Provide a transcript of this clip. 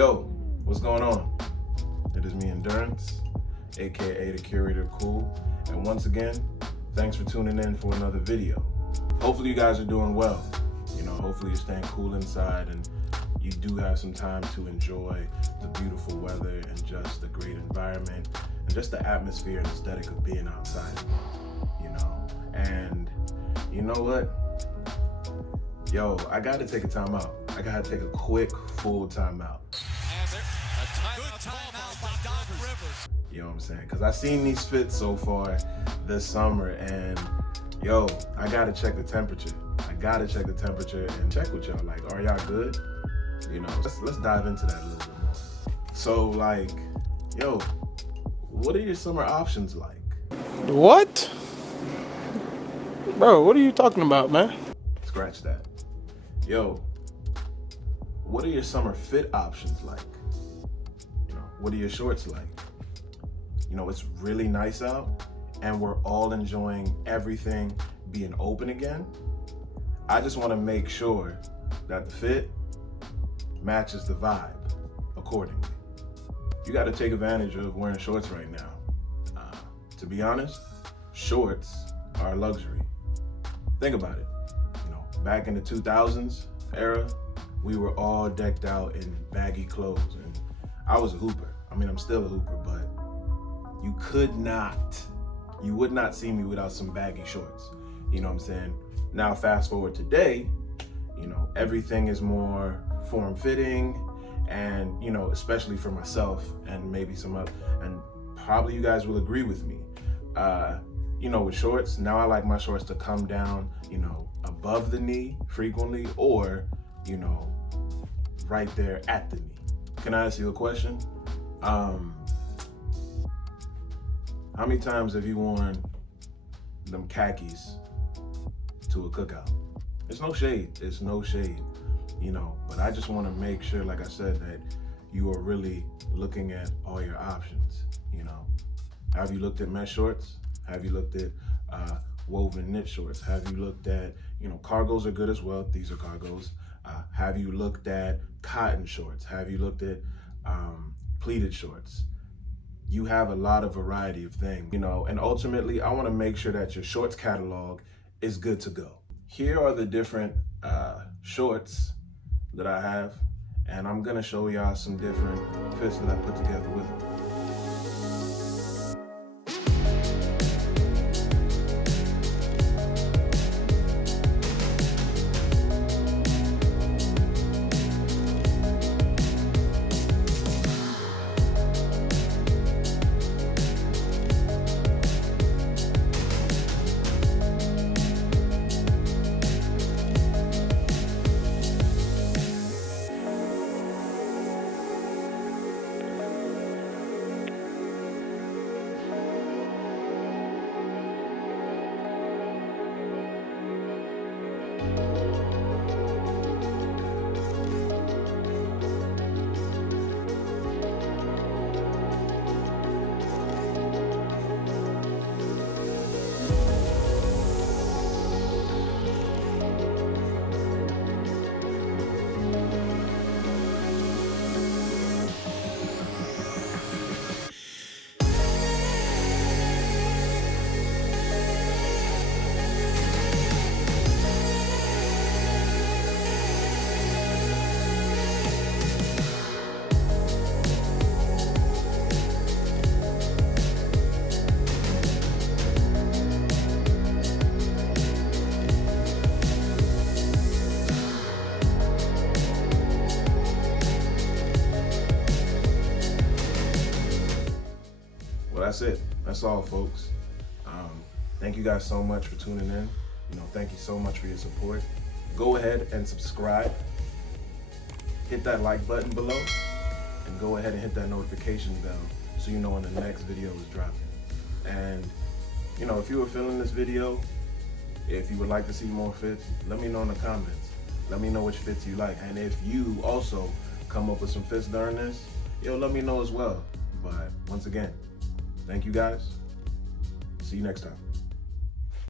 Yo, what's going on? It is me, Endurance, aka the Curator of Cool, and once again, thanks for tuning in for another video. Hopefully you guys are doing well. Hopefully you're staying cool inside and you do have some time to enjoy the beautiful weather and just the great environment and just the atmosphere and aesthetic of being outside, And you know what? Yo, I gotta take a timeout. I gotta take a quick, full timeout. You know what I'm saying? Because I've seen these fits so far this summer, and yo, I gotta check the temperature. I gotta check the temperature and check with y'all. Like, are y'all good? Let's dive into that a little bit more. So, like, yo, what are your summer options like? What? Bro, what are you talking about, man? Scratch that. Yo, what are your summer fit options like? What are your shorts like? It's really nice out and we're all enjoying everything being open again. I just want to make sure that the fit matches the vibe accordingly. You got to take advantage of wearing shorts right now. To be honest, shorts are a luxury. Think about it. Back in the 2000s era, we were all decked out in baggy clothes, and I was a hooper. I'm still a hooper, but you would not see me without some baggy shorts. You know what I'm saying? Now, fast forward today, everything is more form-fitting, and, especially for myself and maybe some other, and probably you guys will agree with me. With shorts, now I like my shorts to come down, above the knee frequently, or, right there at the knee. Can I ask you a question? How many times have you worn them khakis to a cookout? It's no shade, but I just want to make sure, like I said, that you are really looking at all your options. Have you looked at mesh shorts? Have you looked at woven knit shorts? Have you looked at, cargos are good as well. These are cargos. Have you looked at cotton shorts? Have you looked at pleated shorts? You have a lot of variety of things, and ultimately I want to make sure that your shorts catalog is good to go. Here are the different shorts that I have, and I'm gonna show y'all some different fits that I put together with them. That's it. That's all, folks. Thank you guys so much for tuning in. Thank you so much for your support. Go ahead and subscribe. Hit that like button below, and go ahead and hit that notification bell so you know when the next video is dropping. And if you were feeling this video, if you would like to see more fits, let me know in the comments. Let me know which fits you like. And if you also come up with some fits during this, let me know as well. But once again, thank you guys. See you next time.